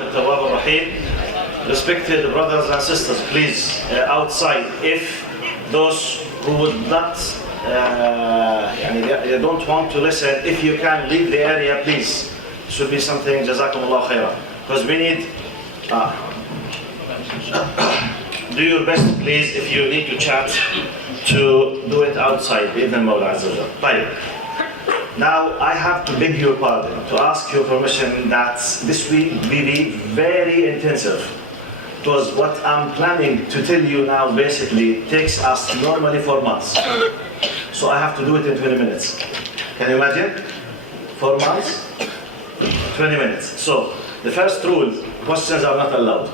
التواب الرحيم. Respected brothers and sisters, please, outside, if those who would not, they don't want to listen, if you can leave the area, please. It should be something, jazakumullah khairan. Because we need, do your best, please, if you need to chat, to do it outside, بإذن المولى عز وجل. طيب. Now, I have to beg your pardon, to ask your permission that this week will be very intensive. Because what I'm planning to tell you now basically takes us normally 4 months. So I have to do it in 20 minutes. Can you imagine? 4 months, 20 minutes. So the first rule, questions are not allowed.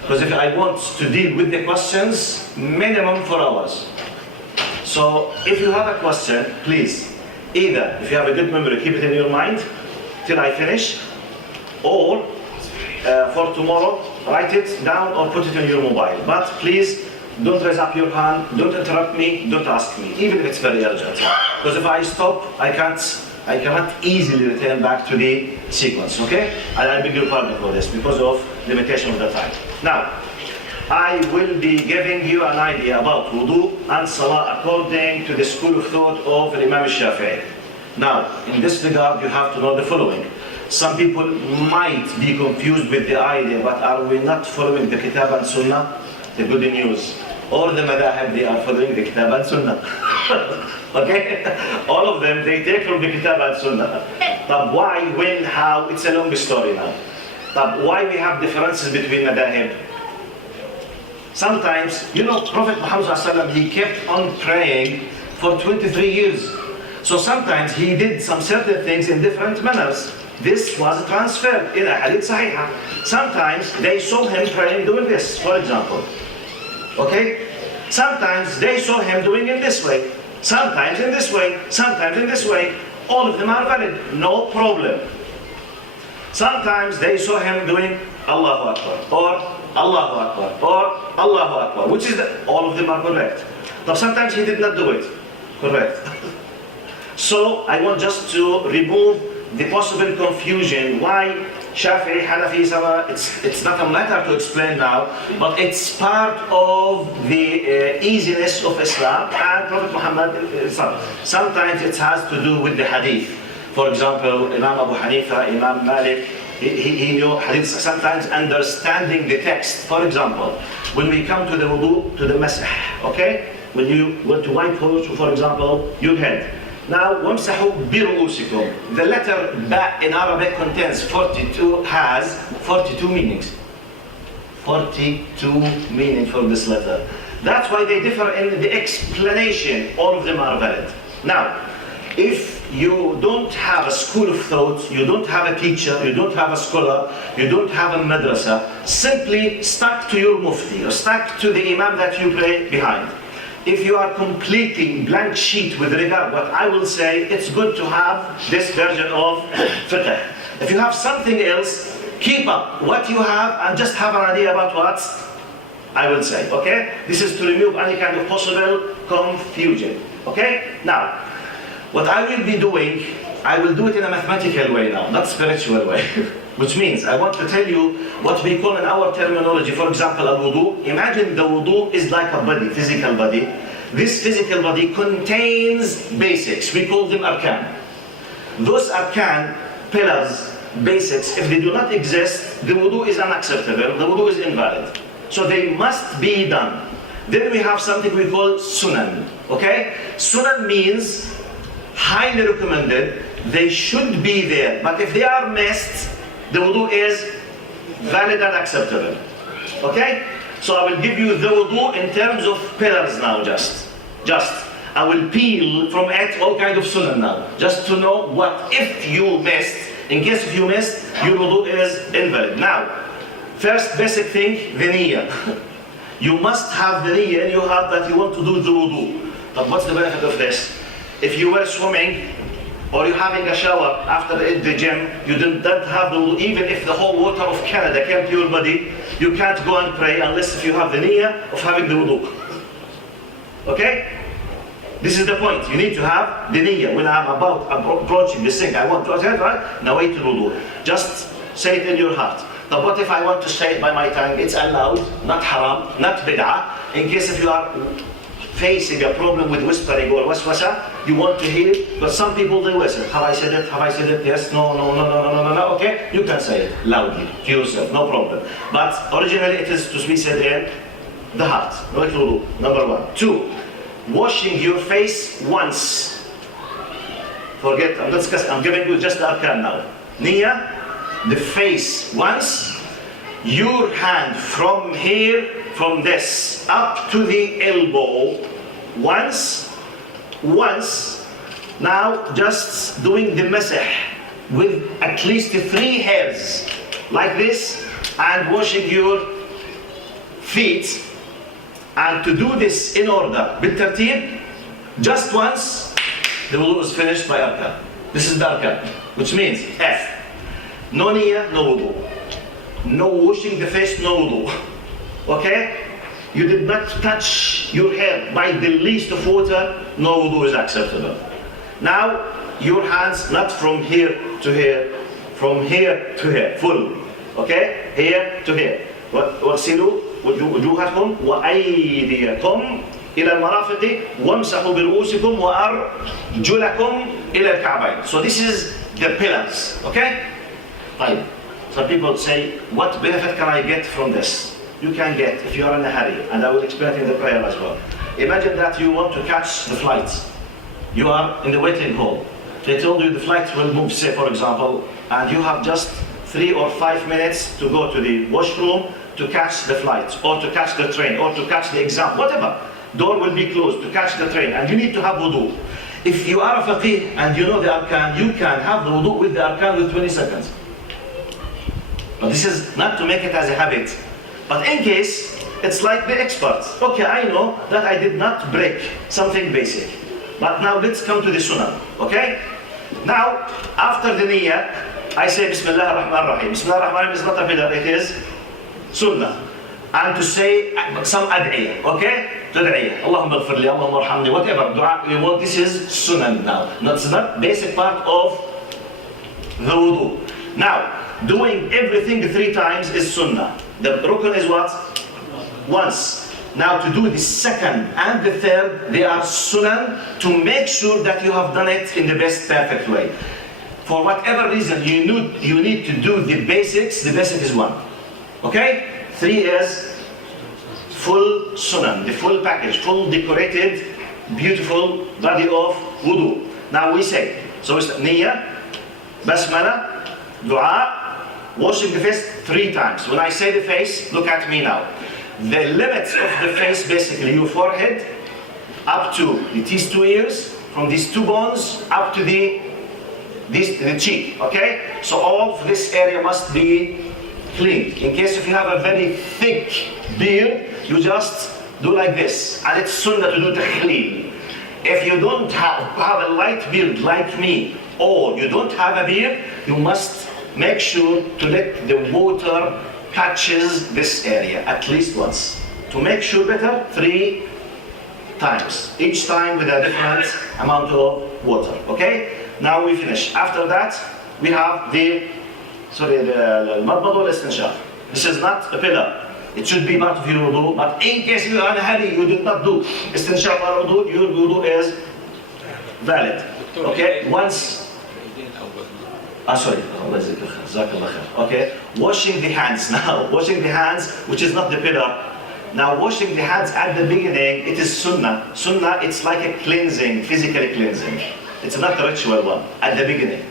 Because if I want to deal with the questions, minimum 4 hours. So if you have a question, please, either if you have a good memory, keep it in your mind till I finish, or for tomorrow, write it down or put it in your mobile. But please, don't raise up your hand, don't interrupt me, don't ask me, even if it's very urgent. Because if I stop, I cannot easily return back to the sequence, okay? And I beg your pardon for this because of limitation of the time. Now, I will be giving you an idea about wudoo and salah according to the school of thought of Imam Shafi'i. Now, in this regard, you have to know the following. Some people might be confused with the idea, but are we not following the Kitab and Sunnah? The good news. All the madahib, they are following the Kitab and Sunnah. Okay? All of them, they take from the Kitab and Sunnah. But why, when, how? It's a long story now. But why we have differences between madahib? Sometimes, Prophet Muhammad ﷺ, he kept on praying for 23 years. So sometimes he did some certain things in different manners. This was transferred in a hadith sahih. Sometimes they saw him praying doing this, for example. Okay? Sometimes they saw him doing it this way. Sometimes in this way. Sometimes in this way. All of them are valid. No problem. Sometimes they saw him doing Allahu Akbar, or Allahu Akbar, or Allahu Akbar, which is all of them are correct. But sometimes he did not do it. Correct. So I want just to remove the possible confusion why Shafi'i, Hanafi, Sama, it's not a matter to explain now, but it's part of the easiness of Islam and Prophet Muhammad. Sometimes it has to do with the hadith. For example, Imam Abu Hanifa, Imam Malik, he knew hadith, sometimes understanding the text. For example, when we come to the wudoo, to the masah, okay? When you want to wipe, for example, your head. Now, وَامْسَحُوا بِرُؤُوسِكُمْ. The letter ba in Arabic contains 42, has 42 meanings. 42 meanings for this letter. That's why they differ in the explanation. All of them are valid. Now, if you don't have a school of thought, you don't have a teacher, you don't have a scholar, you don't have a madrasa, simply stuck to your mufti, or stuck to the imam that you pray behind. If you are completing blank sheet with regard what I will say, it's good to have this version of fiqh. If you have something else, keep up what you have and just have an idea about what I will say, okay? This is to remove any kind of possible confusion, okay? Now, what I will be doing, I will do it in a mathematical way now, not spiritual way. Which means, I want to tell you what we call in our terminology, for example, al-wudoo. Imagine the wudoo is like a body, physical body. This physical body contains basics. We call them arkan. Those arkan, pillars, basics, if they do not exist, the wudoo is unacceptable, the wudoo is invalid. So they must be done. Then we have something we call sunan, okay? Sunan means highly recommended, they should be there, but if they are missed, the wudoo is valid and acceptable. Okay? So I will give you the wudoo in terms of pillars now, just. I will peel from it all kind of sunnah now, just to know what if you missed, in case if you missed, your wudoo is invalid. Now, first basic thing, the niyyah. You must have the niyyah in your heart that you want to do the wudoo. But what's the benefit of this? If you were swimming, or you're having a shower after the gym, you don't have the wudoo, even if the whole water of Canada came to your body, you can't go and pray unless if you have the niyyah of having the wudoo. Okay? This is the point. You need to have the niyyah. When I'm about approaching the sink, I want to attend, right? Nawayt al-wudoo. Just say it in your heart. But what if I want to say it by my tongue? It's allowed, not haram, not bid'ah. In case if you are facing a problem with whispering or waswasa, you want to hear, but some people they whisper. Have I said it? Have I said it? Yes, no, no, no, no, no, no, no, no. Okay, you can say it loudly to yourself, no problem. But originally it is to be said in the heart. Number one. Two, washing your face once. Forget, I'm not discussing, I'm giving you just the arkan now. Niyyah, the face once, your hand from here, from this, up to the elbow, once. Now just doing the masah with at least 3 hairs, like this, and washing your feet. And to do this in order, بالترتيب, just once, the wudu is finished by arkan. This is the arkan, which means F. No niyyah, no wudu. No washing the face, no wudu. Okay? You did not touch your hair by the least of water, no wudu is acceptable. Now, your hands not from here to here, from here to here, full. Okay? Here to here. واغسلوا وجوهكم وأيديكم إلى المرافق وامسحوا برؤوسكم وأرجلكم إلى الكعبين. So this is the pillars. Okay? Fine. Some people say, what benefit can I get from this? You can get if you are in a hurry, and I will explain it in the prayer as well. Imagine that you want to catch the flight. You are in the waiting hall. They told you the flight will move, say for example, and you have just 3 or 5 minutes to go to the washroom to catch the flight, or to catch the train, or to catch the exam, whatever. Door will be closed to catch the train, and you need to have wudu. If you are a faqih and you know the arkan, you can have the wudu with the arkan with 20 seconds. But this is not to make it as a habit. But in case, it's like the experts. Okay, I know that I did not break something basic. But now let's come to the sunnah, okay? Now, after the niyyah, I say Bismillah ar-Rahman ar-Rahim. Bismillah ar-Rahman ar-Rahim is not a bid'ah, it is sunnah. And to say some ad'iyah, okay? Tad'iyah. Allahumma ighfir li, Allahumma arhamni, whatever. Dua you want, this is sunnah now. It's not basic part of the wudu. Now, doing everything 3 times is sunnah. The rukn is what? Once. Now to do the second and the third, they are sunnah to make sure that you have done it in the best perfect way. For whatever reason you need to do the basics, the basic is 1. Okay? 3 is full sunnah, the full package, full decorated, beautiful body of wudu. Now we say, so it's niyyah, basmala, dua, washing the face 3 times. When I say the face, look at me now. The limits of the face, basically your forehead, up to these 2 ears, from these 2 bones, up to the cheek, okay? So all of this area must be clean. In case if you have a very thick beard, you just do like this. And it's sunnah to do takhleel. If you don't have a light beard like me, or you don't have a beard, you must make sure to let the water touches this area at least once. To make sure better, 3 times. Each time with a different amount of water, okay? Now we finish. After that, we have the madmad wal istinshaq. This is not a pillar. It should be part of your wudu, but in case you are in a hurry, you did not do istinshaq or wudu, your wudu is valid. Okay? Once. Sorry. Okay? Washing the hands now. Washing the hands, which is not the pillar. Now washing the hands at the beginning, it is sunnah. Sunnah, it's like a cleansing, physical cleansing. It's not a ritual one at the beginning.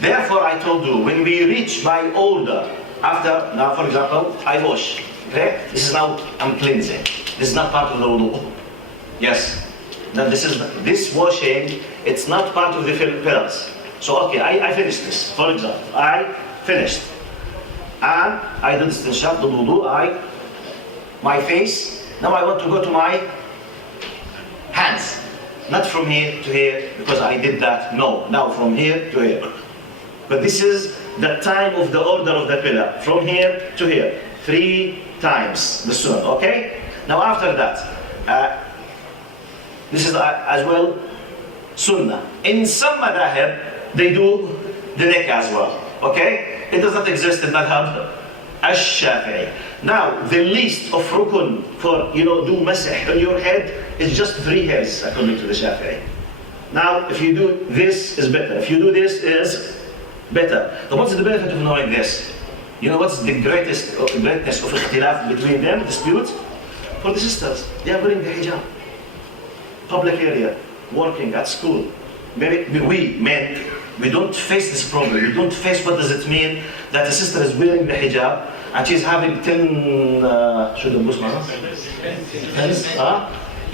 Therefore, I told you, when we reach my order, after, now for example, I wash. Okay? This is now, I'm cleansing. This is not part of the wudu. Yes. Now this washing, it's not part of the pillars. So okay, I finished this. For example, I finished. And I did istinshaq, the wudu, my face. Now I want to go to my hands. Not from here to here, because I did that. No, now from here to here. But this is the time of the order of the pillar. From here to here. 3 times the sunnah, okay? Now after that, this is as well sunnah. In some madahib, they do the neck as well, okay? It does not exist in madhab. الشافعي. Now, the least of rukun for, do masih on your head is just 3 hairs, according to the Shafi'i. Now, if you do this, is better. If you do this, is better. So what's the benefit of knowing this? You know what's the greatness of ikhtilaf between them, dispute? For the sisters, they are wearing the hijab. Public area, working at school. Maybe we, men, we don't face this problem. We don't face what does it mean that a sister is wearing the hijab and she's having 10,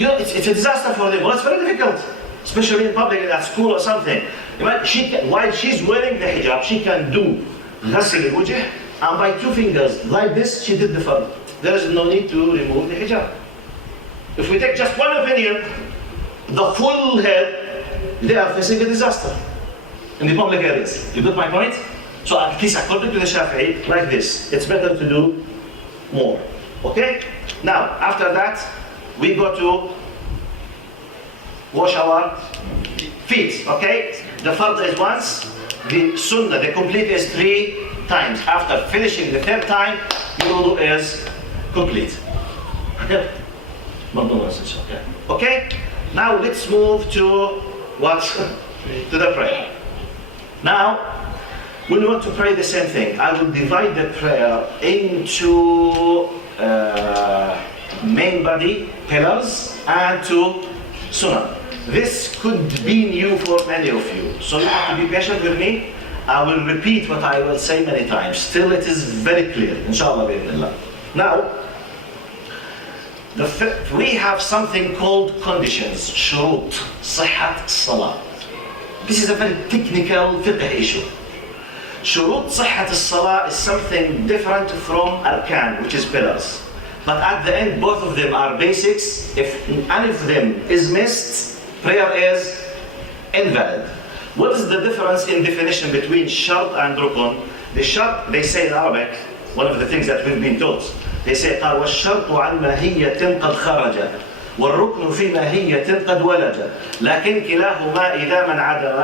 it's a disaster for them. Well, it's very difficult, especially in public, at school or something. While she's wearing the hijab, she can do ghasl al-wajh, and by 2 fingers, like this, she did the fard. There is no need to remove the hijab. If we take just one opinion, the full head, they are facing a disaster in the public areas. You got my point? So at least according to the Shafi'i, like this, it's better to do more. Okay? Now, after that, we go to wash our feet. Okay? The fard is once, the sunnah, the complete is 3 times. After finishing the 3rd time, your wudu is complete. Okay? Okay? Now let's move to what? To the prayer. Now, when we want to pray the same thing, I will divide the prayer into main body, pillars, and to sunnah. This could be new for many of you, so you have to be patient with me. I will repeat what I will say many times. Still, it is very clear, inshallah, bi'idhnillah. Now, we have something called conditions, shurut, صحة الصلاة. This is a very technical fiqh issue. Shurut صحة الصلاة is something different from arkan, which is pillars. But at the end, both of them are basics. If any of them is missed, prayer is invalid. What is the difference in definition between shart and rukun? The shart, they say in Arabic, one of the things that we've been taught, they say قال والشرط عن ماهية قد خرج والركن في ماهية قد ولج لكن كلاهما إذا ما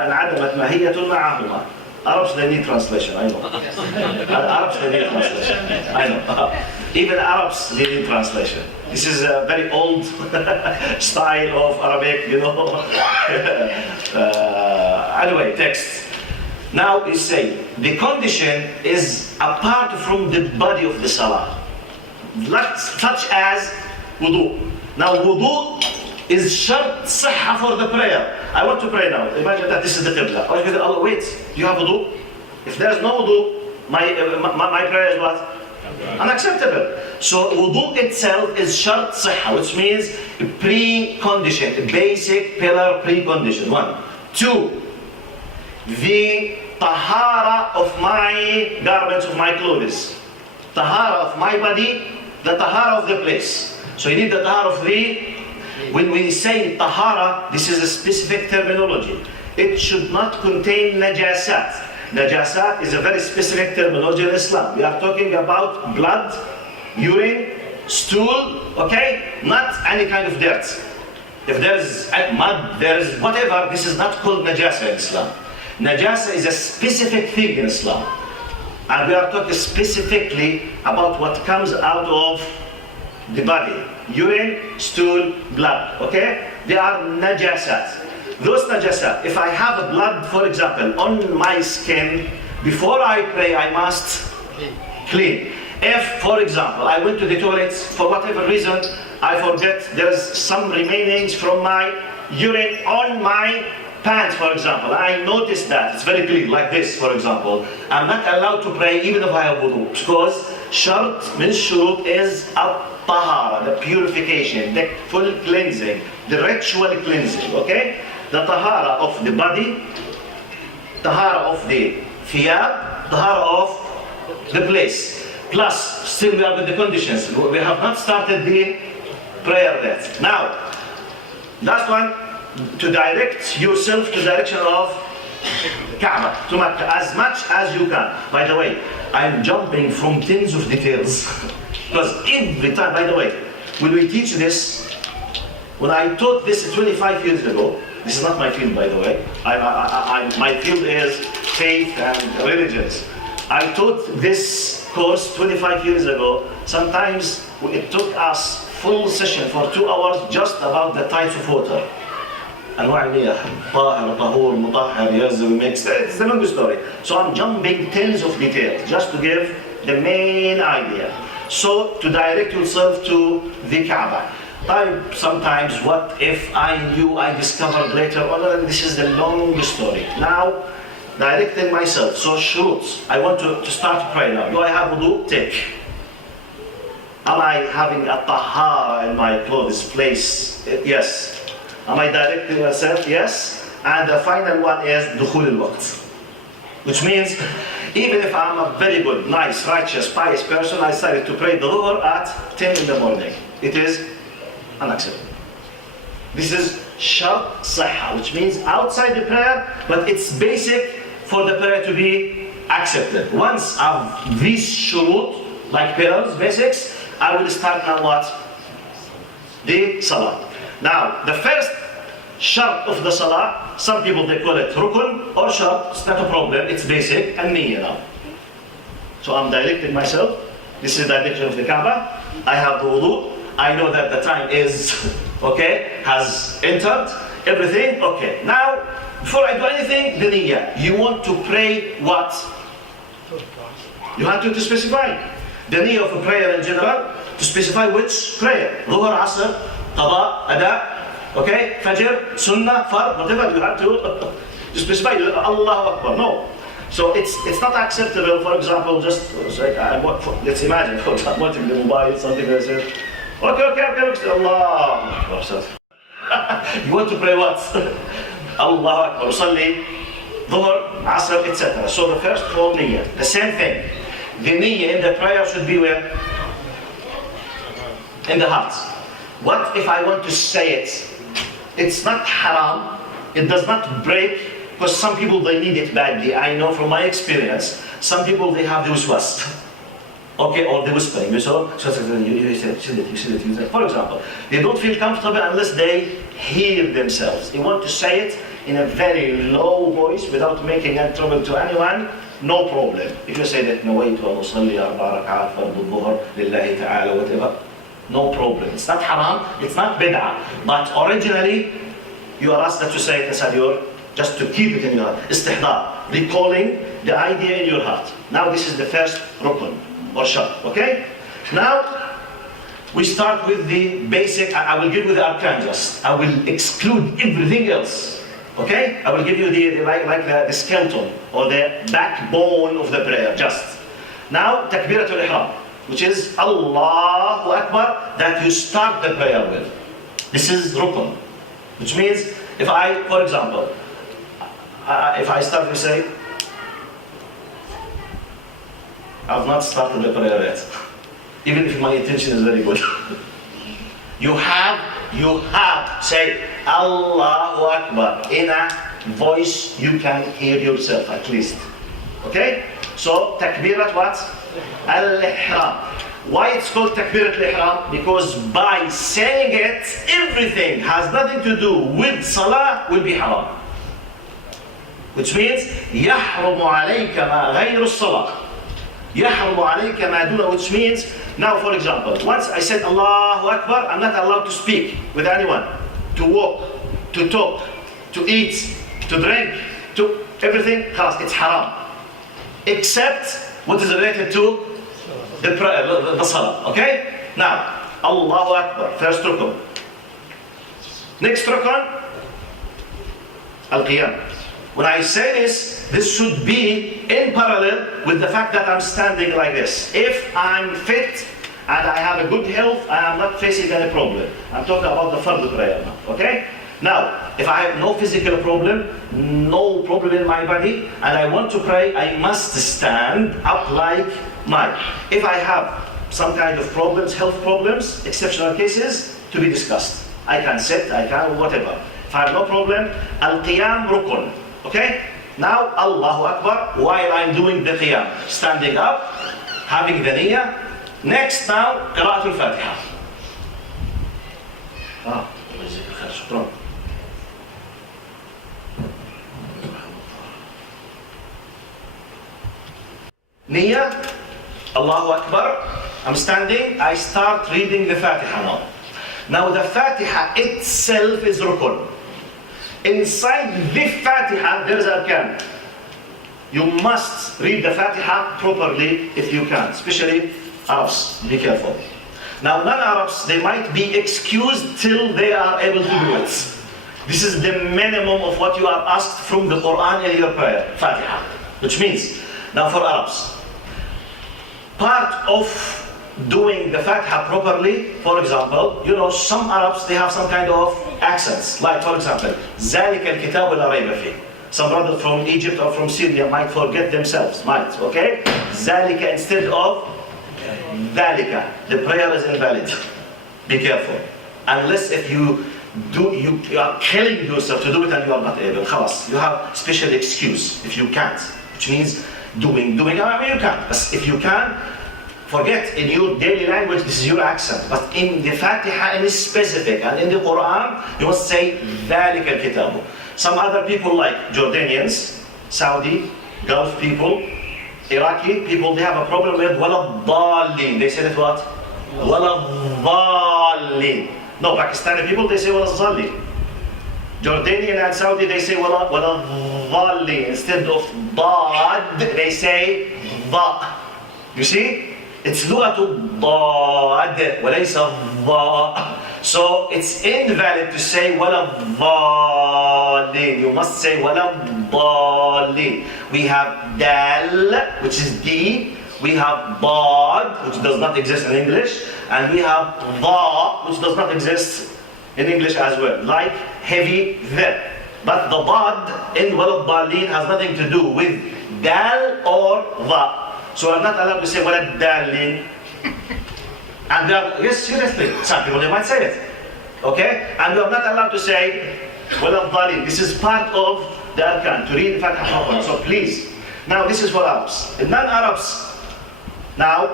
انعدمت ماهية معهما. Arabs, they need translation, I know. Arabs, they need translation, I know. Even Arabs, they need translation. This is a very old style of Arabic, Anyway, text. Now you say, the condition is apart from the body of the salah, such as wudoo. Now wudoo is shart صحة for the prayer. I want to pray now. Imagine that this is the qibla. Oh, wait, do you have wudoo? If there is no wudoo, my prayer is what? Unacceptable. So wudoo itself is shart صحة, which means precondition, a basic pillar precondition. 1. 2. The tahara of my garments, of my clothes. Tahara of my body, the tahara of the place. So you need the tahara of the... When we say tahara, this is a specific terminology. It should not contain najasat. Najasat is a very specific terminology in Islam. We are talking about blood, urine, stool, okay? Not any kind of dirt. If there is mud, there is whatever, this is not called najasa in Islam. Najasa is a specific thing in Islam. And we are talking specifically about what comes out of the body. Urine, stool, blood, okay? They are najasat. Those najasat, if I have blood, for example, on my skin, before I pray, I must clean. If, for example, I went to the toilet, for whatever reason, I forget there is some remainings from my urine on my pants, for example. I noticed that, it's very clear, like this, for example. I'm not allowed to pray even if I have wudoo, because shart min shurut is tahara, the purification, the full cleansing, the ritual cleansing, okay? The tahara of the body, tahara of the thiyab, tahara of the place. Plus, still we are with the conditions. We have not started the prayer yet. Now, last one, to direct yourself to the direction of Kaaba, to Makkah, as much as you can. By the way, I'm jumping from tens of details. Because every time, by the way, when we teach this, when I taught this 25 years ago, this is not my field, by the way. My field is faith and religions. I taught this course 25 years ago, sometimes it took us full session for 2 hours just about the types of water. أنواع المياه طاهر طهور مطهر يزوي mixed. It's a long story. So I'm jumping tens of details just to give the main idea. So to direct yourself to the Kaaba. Sometimes what if I knew, I discovered later on, this is the long story. Now directing myself. So shurut. I want to start praying now. Do I have wudoo? Take. Am I having a tahara in my clothes place? Yes. Am I directing myself? Yes. And the final one is dukhul al-waqt. Which means, even if I'm a very good, nice, righteous, pious person, I decided to pray the dhuhr at 10 in the morning. It is unacceptable. This is shart sahha, which means outside the prayer, but it's basic for the prayer to be accepted. Once I've these shurut, like pillars, basics, I will start now what? The salah. Now, the first shart of the salah, some people they call it rukun or shart, it's not a problem, it's basic, and niyyah now. So I'm directing myself, this is the direction of the Kaaba, I have the wudoo, I know that the time is, okay, has entered, everything, okay. Now, before I do anything, the niyyah. You want to pray what? You have to specify. The niyyah of a prayer in general, to specify which prayer. Dhuhr, Asr, Qada, Ada, okay, Fajr, Sunnah, Fard, whatever you have to specify. Allahu Akbar, no. So it's not acceptable, for example, just like, let's imagine, for example, watching the mobile, something like that. Okay, Allahu Akbar. You want to pray what? Allahu Akbar, Salli, Dhuhr, Asr, etc. So the first four niyyah, the same thing. The niyyah in the prayer should be where? In the heart. What if I want to say it? It's not haram, it does not break, because some people they need it badly. I know from my experience, some people they have the waswas. Okay, or the whispering. You saw? You said it. For example, they don't feel comfortable unless they hear themselves. They want to say it in a very low voice without making any trouble to anyone. No problem. If you say that, نويت أن أصلي 4 ركعات فرض الظهر لله تعالى, whatever, no problem. It's not haram, it's not bid'ah. But originally, you are asked that to say it inside your, just to keep it in your heart. Istihdar, recalling the idea in your heart. Now this is the first rukun, or shart, okay? Now, we start with the basic, I will give you the arkan just. I will exclude everything else. Okay? I will give you the skeleton or the backbone of the prayer, just. Now, takbiratul ihram, which is Allahu Akbar, that you start the prayer with. This is rukun, which means if I, for example, if I start to say, I've not started the prayer yet, even if my intention is very good. You have to say Allahu Akbar in a voice you can hear yourself at least. Okay? So takbirat what? Al-ihram. Why it's called takbirat al-ihram? Because by saying it, everything has nothing to do with salah will be haram. Which means يحرم عليك ما غير الصلاة. يحرم عليك ما دونه, which means, now for example, once I said Allahu Akbar, I'm not allowed to speak with anyone, to walk, to talk, to eat, to drink, to everything, خلاص, it's haram. Except what is related to the salah, okay? Now, Allahu Akbar, first rukun. Next rukun, al-qiyam. When I say this should be in parallel with the fact that I'm standing like this. If I'm fit and I have a good health, I am not facing any problem. I'm talking about the fard prayer now, okay? Now, if I have no physical problem, no problem in my body, and I want to pray, I must stand up like mine. If I have some kind of problems, health problems, exceptional cases, to be discussed. I can sit, I can whatever. If I have no problem, al-qiyam rukun. Okay? Now, Allahu Akbar, while I'm doing the qiyam. Standing up, having the niyyah. Next now, قراءة الفاتحة. الله يجزيك الخير, شكرا. Niyyah, Allahu Akbar, I'm standing, I start reading the Fatiha now. Now the Fatiha itself is rukun. Inside the Fatiha there is arkan. You must read the Fatiha properly if you can, especially Arabs, be careful. Now non-Arabs, they might be excused till they are able to do it. This is the minimum of what you are asked from the Quran in your prayer, Fatiha. Which means, now for Arabs, part of doing the Fatiha properly, for example, you know, some Arabs, they have some kind of accents. Like for example, ذَلِكَ الْكِتَابُ لَا رَيْبَ فِيهِ. Some brothers from Egypt or from Syria might forget themselves, okay? ذَلِكَ instead of ذَلِكَ. The prayer is invalid. Be careful. Unless if you are killing yourself to do it and you are not able. خلاص. You have special excuse if you can't. Which means doing. I mean you can. But if you can, forget in your daily language, this is your accent. But in the Fatiha, in specific, and in the Quran, you must say ذَلِكَ الْكِتَابُ. Some other people like Jordanians, Saudi, Gulf people, Iraqi people, they have a problem with وَلَا الضَّالِّينَ. They say that what? وَلَا الضَّالِّينَ. No, Pakistani people, they say وَلَا الضَّالِّينَ. Jordanian and Saudi, they say وَلَا الضَّالِّينَ. Instead of ضاد, they say ضاء. You see? It's لغة الضاد وليس الضاء. So it's invalid to say وَلَا الضَّالِّينَ. You must say وَلَا الضَّالِّينَ. We have dal, which is D. We have ضاد, which does not exist in English. And we have ضاء, which does not exist in English as well. Like heavy the. But the ضاد in وَلَا الضَّالِّينَ has nothing to do with dal or ضاء. So we're not allowed to say وَلَا الضَّالِّينَ. And we are, yes, seriously, some people they might say it. Okay? And we are not allowed to say وَلَا الضَّالِينَ. This is part of the arkan, to read the Fatiha properly. So please, now this is for Arabs. In non-Arabs, now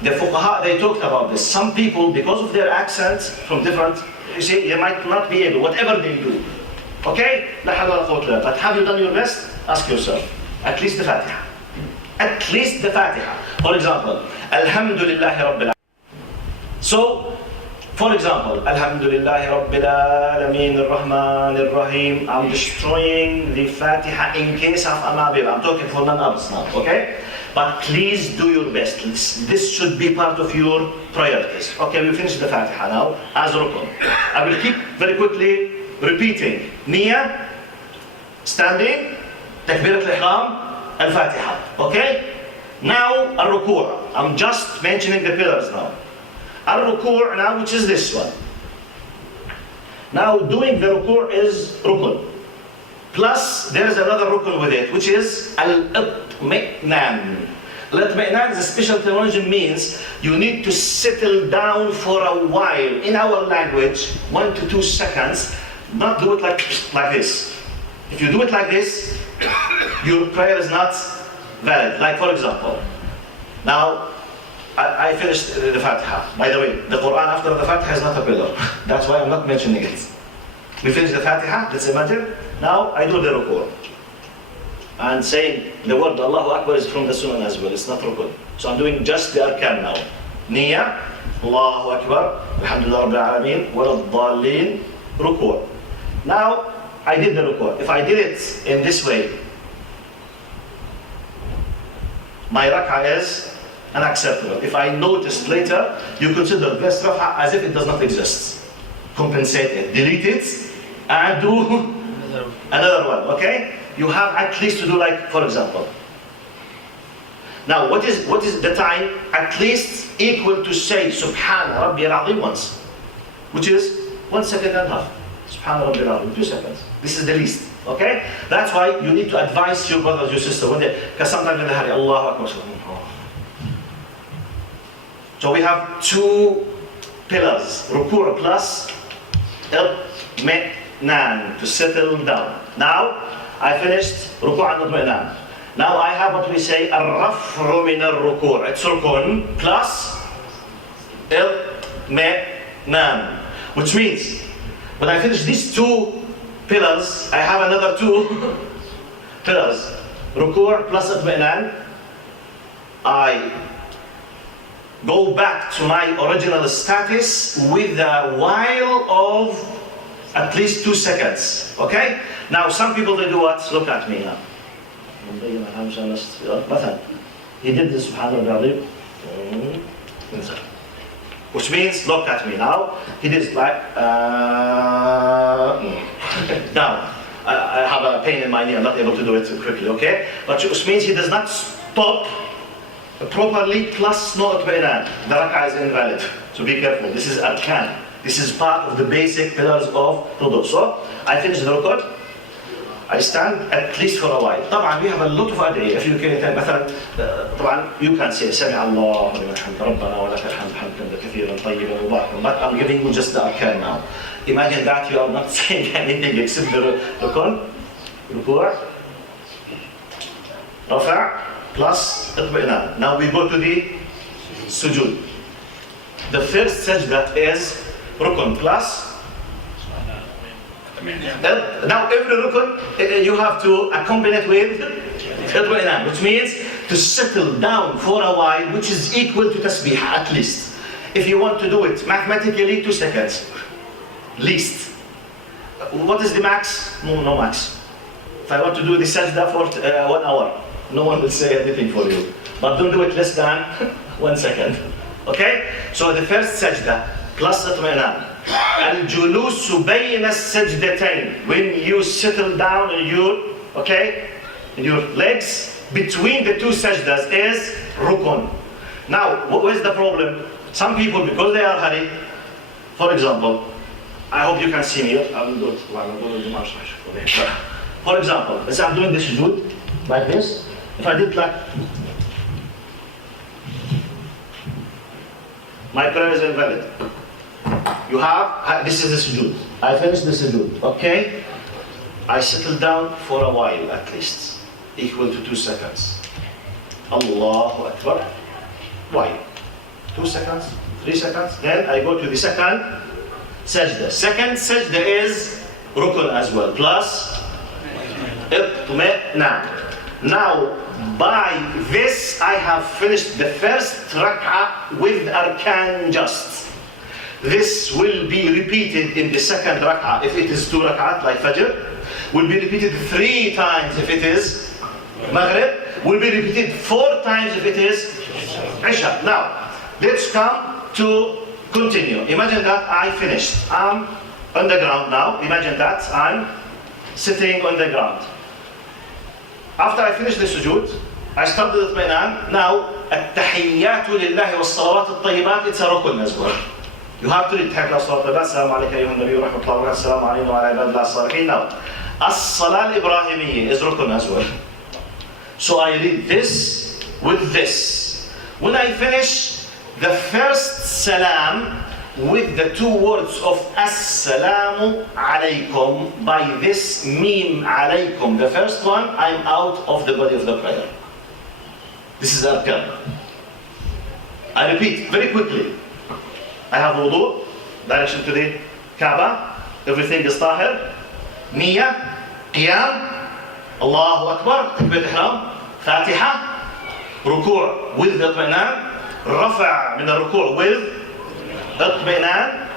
the fuqaha, they talked about this. Some people, because of their accents from different, you see, they might not be able, whatever they do. Okay? But have you done your best? Ask yourself. At least the Fatiha. At least the Fatiha. For example, Alhamdulillahi Rabbil Alamin. So, for example, Alhamdulillahi Rabbil Alamin Ar-Rahman Ar-Rahim. I'm destroying the Fatiha in case of Amabil. I'm talking for non-Arabs now, okay? But please do your best. This should be part of your priorities. Okay, we finished the Fatiha now as rukun. I will keep very quickly repeating. Niyyah, standing, Takbirat al-Ihram, Al-Fatiha. Okay? Now, Al-Rukur'. I'm just mentioning the pillars now. Al-Rukur' now, which is this one. Now, doing the Rukur' is Rukun. Plus, there is another Rukun with it, which is Al-Itmi'nan. Al-Itmi'nan is a special terminology, means you need to settle down for a while. In our language, 1 to 2 seconds, not do it like this. If you do it like this, your prayer is not valid. Like for example, now I finished the Fatiha. By the way, the Quran after the Fatiha is not a pillar. That's why I'm not mentioning it. We finished the Fatiha, let's imagine. Now I do the Rukur'. And saying the word Allahu Akbar is from the Sunnah as well, it's not Rukun. So I'm doing just the Arkan now. Niyyah, Allahu Akbar, Alhamdulillah Rabbil Alameen, Wala Dhalleen, Rukur'. Now, I did the Rukur'. If I did it in this way, my rak'ah is unacceptable. If I noticed later, you consider this rak'ah as if it does not exist. Compensate it, delete it, and do another one, okay? You have at least to do like, for example. Now, what is the time at least equal to say Subhana Rabbi al-Azim once? Which is 1 second and a half. Subhana Rabbi al-Azim, 2 seconds. This is the least, okay? That's why you need to advise your brothers, your sisters, because sometimes in the hurry, Allahu Akbar. So we have 2 pillars, Rukur' plus Itmi'nan, to settle down. Now, I finished Ruku' and Itmi'nan. Now I have what we say, Ar-Raf'u min al-Rukur'. It's Rukun plus Itmi'nan. Which means, when I finish these 2 pillars, I have another 2 pillars. Rukur' plus Itmi'nan. I go back to my original status with a while of at least 2 seconds. Okay? Now some people they do what? Look at me now. He did this, subhanAllah, which means look at me now. He did like down. I have a pain in my knee. I'm not able to do it quickly. Okay? But which means he does not stop properly plus no itminan. The rak'ah is invalid. So be careful. This is arkan. This is part of the basic pillars of wudu. So I finish the rukud. I stand at least for a while. طبعا we have a lot of adiyah. If you can مثلا طبعا you can say سمع الله لمن حمد ربنا ولك الحمد حمدا كثيرا طيبا مباركا. But I'm giving you just the arkan now. Imagine that you are not saying anything except the rukun, ruku', rafa' plus itminan. Now we go to the sujood. The first sajda is rukun plus. Now every rukun you have to accompany it with itminan, which means to settle down for a while, which is equal to tasbih at least. If you want to do it mathematically, 2 seconds. Least. What is the max? No max. If I want to do the sajda for 1 hour, no one will say anything for you. But don't do it less than 1 second. Okay? So the first sajda plus itminan. Al-julus bayna as-sajdatayn. When you settle down in your, in your legs between the 2 sajdas is rukun. Now, what is the problem? Some people, because they are hurried, for example, I hope you can see me. I will do it. For example, as I'm doing this sujood, like this, if I did like, my prayer is invalid. You have, this is the sujood. I finished the sujood, okay? I settle down for a while at least, equal to 2 seconds. Allahu Akbar. Why? 2 seconds, 3 seconds. Then I go to the second sajda. Second sajda is rukun as well, plus itminan. Now, by this, I have finished the first rak'ah with arkan just. This will be repeated in the second rak'ah if it is 2 rak'at like Fajr. Will be repeated 3 times if it is Maghrib. Will be repeated 4 times if it is Isha. Now, let's come to continue. Imagine that I finished. I'm on the ground now. Imagine that I'm sitting on the ground. After I finish the sujood, I start with itminan. Now, التحيات لله والصلوات الطيبات, it's a rukun as well. You have to read تحيات الصلاة الطيبات. السلام عليك أيها النبي ورحمة الله وبركاته. السلام علينا وعلى عباد الله الصالحين. Now, الصلاة الإبراهيمية is rukun as well. So I read this with this. When I finish the first salam with the 2 words of Assalamu alaykum, by this mim alaykum, the first one, I'm out of the body of the prayer. This is arkan. I repeat very quickly. I have wudoo, direction to the Kaaba, everything is tahir, niyyah, qiyam, Allahu Akbar, takbir ihram, fatiha, ruku' with itminan, rafa' min al-ruku' with itminan,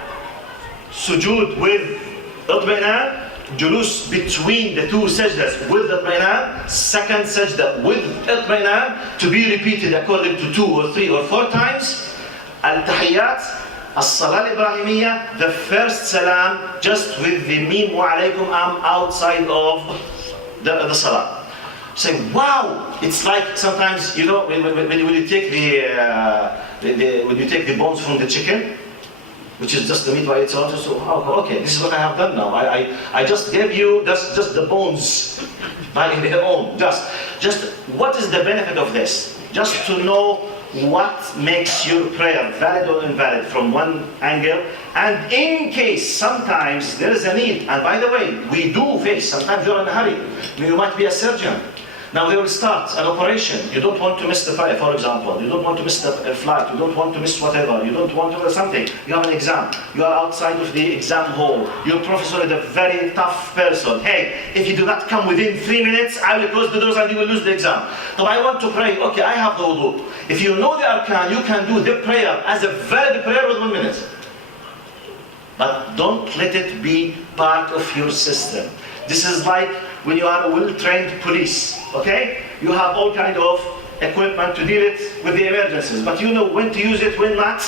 sujood with itminan, julus between the 2 sajdas with itminan, second sajda with itminan, to be repeated according to 2 or 3 or 4 times. Al-tahiyyat, as-salah al-ibrahimiyya, the first salam just with the mim wa alaykum, I'm outside of the salah. Say, wow! It's like sometimes, you know, when you take when you take the bones from the chicken, which is just the meat by itself. So, okay, this is what I have done now. I just gave you just the bones by their own. Just what is the benefit of this? Just to know what makes your prayer valid or invalid from one angle. And in case sometimes there is a need, and by the way, we do face, sometimes you're in a hurry, you might be a surgeon. Now they will start an operation. You don't want to miss the prayer, for example. You don't want to miss the flight. You don't want to miss whatever. You don't want to miss something. You have an exam. You are outside of the exam hall. Your professor is a very tough person. Hey, if you do not come within 3 minutes, I will close the doors and you will lose the exam. So I want to pray. Okay, I have the wudoo. If you know the arkan, you can do the prayer as a valid prayer with 1 minute. But don't let it be part of your system. This is like when you are a well-trained police, okay? You have all kind of equipment to deal it with the emergencies, but you know when to use it, when not.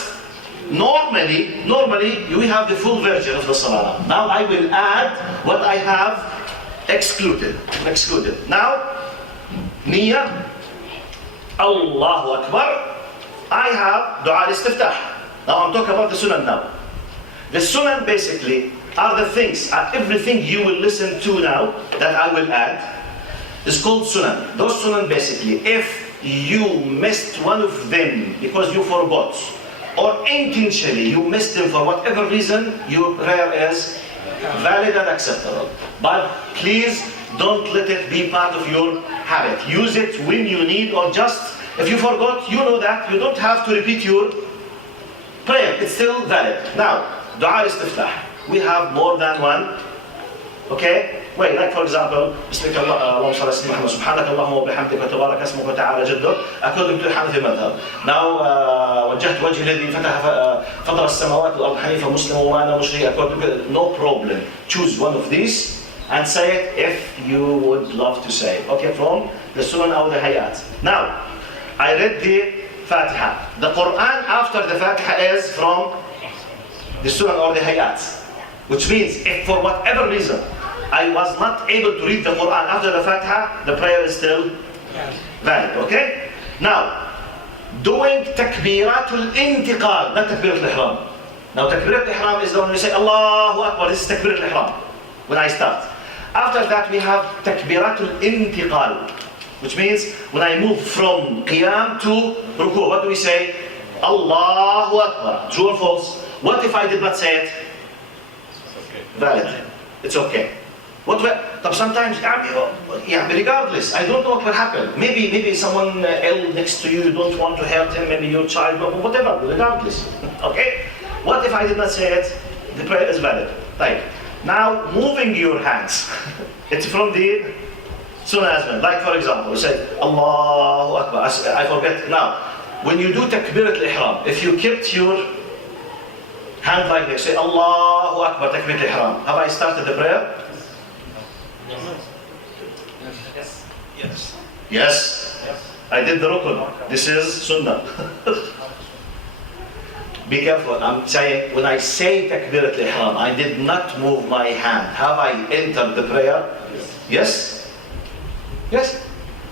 Normally, you have the full version of the salah. Now I will add what I have excluded. Now, niyyah, Allahu Akbar. I have dua al-istiftah. Now I'm talking about the sunnah now. The sunnah basically are the things, everything you will listen to now that I will add is called sunnah. Those sunnah basically, if you missed one of them because you forgot, or intentionally you missed them for whatever reason, your prayer is valid and acceptable. But please don't let it be part of your habit. Use it when you need, or just, if you forgot, you know that, you don't have to repeat your prayer. It's still valid. Now, dua al-istiftah. We have more than one. Okay? Wait, like for example, بسمك اللهم صل على سيدنا محمد سبحانك اللهم وبحمدك وتبارك اسمك وتعالى جدك according to الحنفي مذهب. Now وجهت وجهي الذي فتح فطر السماوات والارض حنيفا مسلما وانا مشرك according to, no problem. Choose one of these and say it if you would love to say it. Okay, from the Sunnah or the Hayat. Now, I read the Fatiha. The Quran after the Fatiha is from the Sunnah or the Hayat. Which means, if for whatever reason I was not able to read the Quran after the Fatiha, the prayer is still valid, okay? Now, doing takbiratul intiqal, not takbiratul ihram. Now, takbiratul ihram is the one we say, Allahu Akbar, this is takbiratul ihram, when I start. After that, we have takbiratul intiqal, which means when I move from qiyam to ruku, what do we say? Allahu Akbar, true or false? What if I did not say it? Valid. It's okay. But sometimes, regardless, I don't know what will happen. Maybe someone ill next to you, you don't want to hurt him, maybe your child, whatever, regardless. Okay? What if I did not say it? The prayer is valid. Right. Now, moving your hands. It's from the Sunnah as well. Like for example, you say, Allahu Akbar. I forget. Now, when you do takbirat al-ihram, if you kept your hand like this, say Allahu Akbar, takbirat al-ihram. Have I started the prayer? Yes. I did the rukun. This is sunnah. Be careful. I'm saying, when I say takbirat al-ihram, I did not move my hand. Have I entered the prayer? Yes.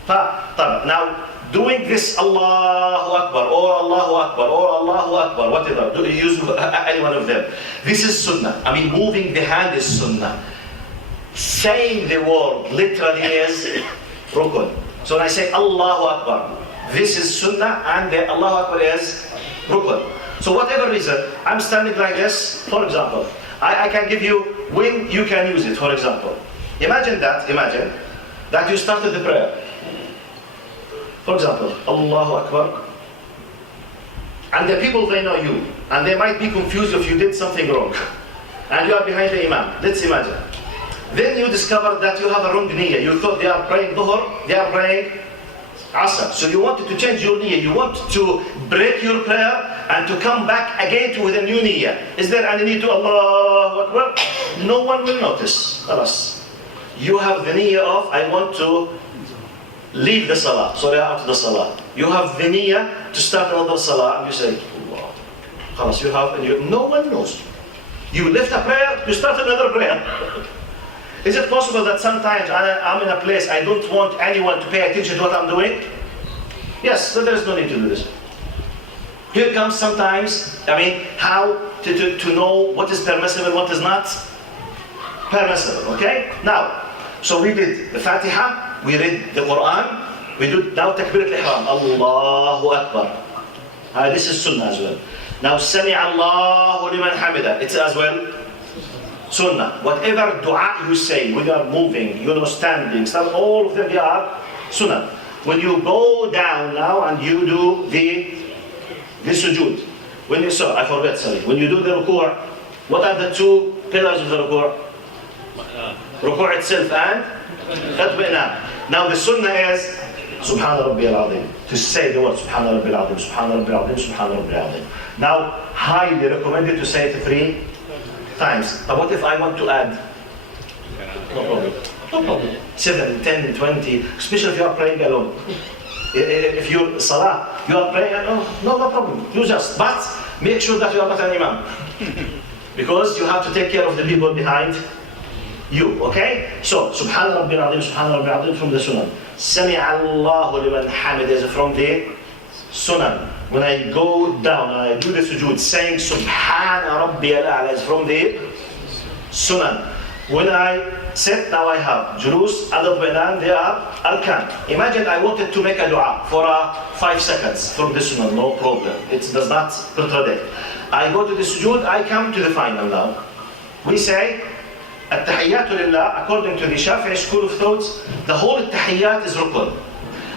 Now, doing this Allahu Akbar, or Allahu Akbar, or Allahu Akbar, whatever, do you use any one of them? This is sunnah. I mean, moving the hand is sunnah. Saying the word literally is rukun. So when I say Allahu Akbar, this is sunnah, and the Allahu Akbar is rukun. So whatever reason, I'm standing like this, for example. I can give you when you can use it, for example. Imagine that you started the prayer. For example, Allahu Akbar. And the people, they know you. And they might be confused if you did something wrong. And you are behind the Imam. Let's imagine. Then you discover that you have a wrong niyyah. You thought they are praying Dhuhr, they are praying Asr. So you wanted to change your niyyah. You want to break your prayer and to come back again with a new niyyah. Is there any need to Allahu Akbar? No one will notice. You have the niyyah of, I want to leave the salah, after the salah. You have the niyyah to start another salah, and you say, Allah. You have, and no one knows. You left a prayer, you start another prayer. Is it possible that sometimes I'm in a place, I don't want anyone to pay attention to what I'm doing? Yes, so there is no need to do this. Here comes sometimes, how to know what is permissible and what is not permissible, okay? Now, so we did the Fatiha, we read the Quran, we do now takbirat al-ihram, Allahu Akbar. This is sunnah as well. Now, Sami Allahu liman hamida, it's as well sunnah. Whatever dua you say, when you are moving, standing, all of them, they are sunnah. When you go down now and you do the sujood, when you I forget, sorry. When you do the ruku', what are the two pillars of the ruku'? Ruku' itself and اطمئنان. Now the sunnah is Subhana Rabbi al-Azim. To say the word Subhana Rabbi al-Azim, Subhana Rabbi al-Azim, Subhana Rabbi al-Azim. Now, highly recommended to say it 3 times. But what if I want to add? No problem. No problem. 7, 10, 20, especially if you are praying alone. If you're salah, you are praying alone, no problem. You just, but make sure that you are not an imam. Because you have to take care of the people behind you, okay? So, Subhana Rabbi al-Azim, Subhana Rabbi al-Azim from the Sunnah. Sami Allahu liman hamid is from the Sunnah. When I go down and I do the sujood, saying Subhana Rabbi al-A'la is from the Sunnah. When I sit, now I have Julus, Adab Banan, they are Arkan. Imagine I wanted to make a dua for 5 seconds from the Sunnah, no problem. It does not contradict. I go to the sujood, I come to the final now. We say, التحيات لله, according to the Shafi'i school of thoughts, the whole التحيات is rukun.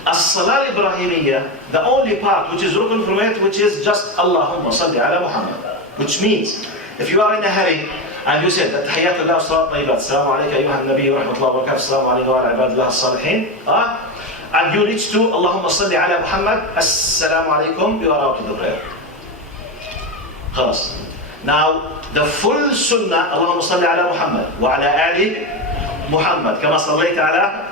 الصلاة الإبراهيمية, the only part which is rukun from it, which is just Allahumma salli ala Muhammad. Which means, if you are in a hurry, and you said التحيات لله والصلاة الطيبات, السلام عليك أيها النبي ورحمة الله وبركاته, السلام عليك وعلى عباد الله الصالحين, and you reach to اللهم صل على محمد, السلام عليكم, you are out of the prayer. خلاص. Now, the full sunnah, اللهم صل على محمد وعلى آل محمد كما صليت على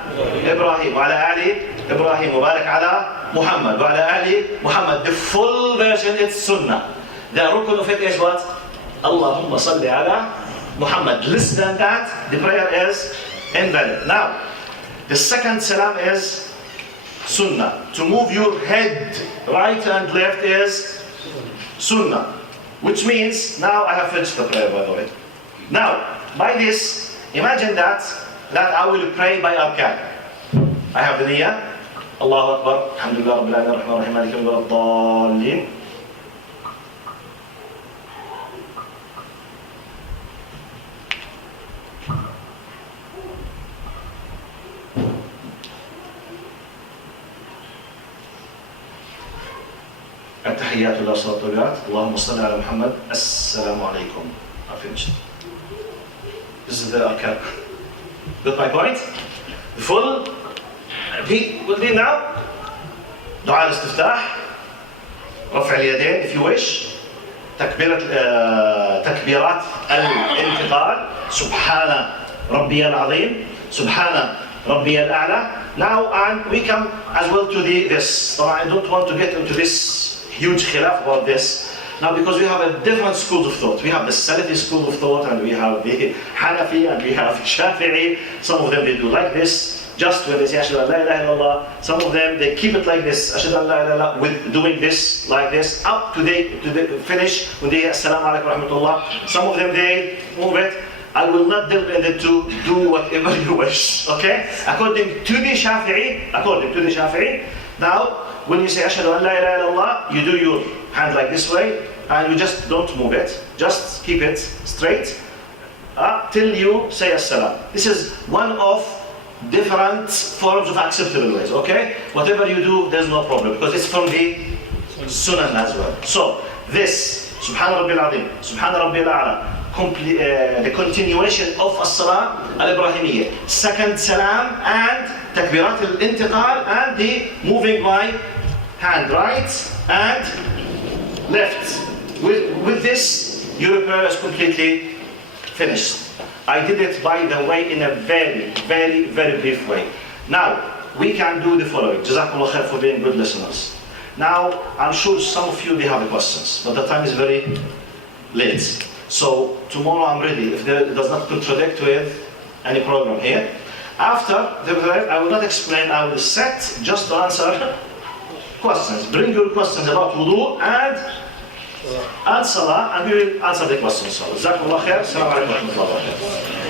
إبراهيم وعلى آل إبراهيم وبارك على محمد وعلى آل محمد. The full version is sunnah. The rukun of it is what? اللهم صل على محمد. Less than that, the prayer is invalid. Now, the second salam is sunnah. To move your head right and left is sunnah. Which means, now I have finished the prayer, by the way. Now, by this, imagine that I will pray by arkan. I have the niyyah. Allahu Akbar. Alhamdulillah, Rabbil Alamin, Rahman Rahim, Malik Yawmid Din. التحيات لله والصلاة والسلام اللهم صل على محمد السلام عليكم. I finished. This is the arkan. Got my point? The full repeat with me now. دعاء الاستفتاح, رفع اليدين if you wish, تكبيرات الانتقال, سبحان ربي العظيم, سبحان ربي الأعلى. Now, and we come as well to this. I don't want to get into this huge khilaf about this. Now, because we have a different schools of thought. We have the Salafi school of thought, and we have the Hanafi, and we have Shafi'i. Some of them, they do like this, just when they say, Ashhadu an la ilaha illallah. Some of them, they keep it like this, Ashhadu an la ilaha illallah, with doing this, like this, up to the finish, when they say, Assalamu alaikum wa rahmatullah. Some of them, they move it. I will not delve into it to do whatever you wish, okay? According to the Shafi'i, now, when you say Ashhadu an la ilaha illallah, you do your hand like this way, and you just don't move it. Just keep it straight till you say as-salam. This is one of different forms of acceptable ways, okay? Whatever you do, there's no problem, because it's from the sunnah as well. So, this, Subhana Rabbi al-Azim, Subhana Rabbi al-A'la, the continuation of as-salah al-Ibrahimiyya, second salam, and takbirat al-intiqal, and the moving my hand right and left. With this, your prayer is completely finished. I did it, by the way, in a very, very, very brief way. Now, we can do the following. Jazakumullah khair for being good listeners. Now, I'm sure some of you, they have questions, but the time is very late. So, tomorrow I'm ready, if it does not contradict with any program here. After the prayer, I will not explain, I will set just to answer questions. Bring your questions about wudoo and salah, and we will answer the questions. Jazakumullah khair. Assalamu alaikum wa rahmatullahi wa barakatuh.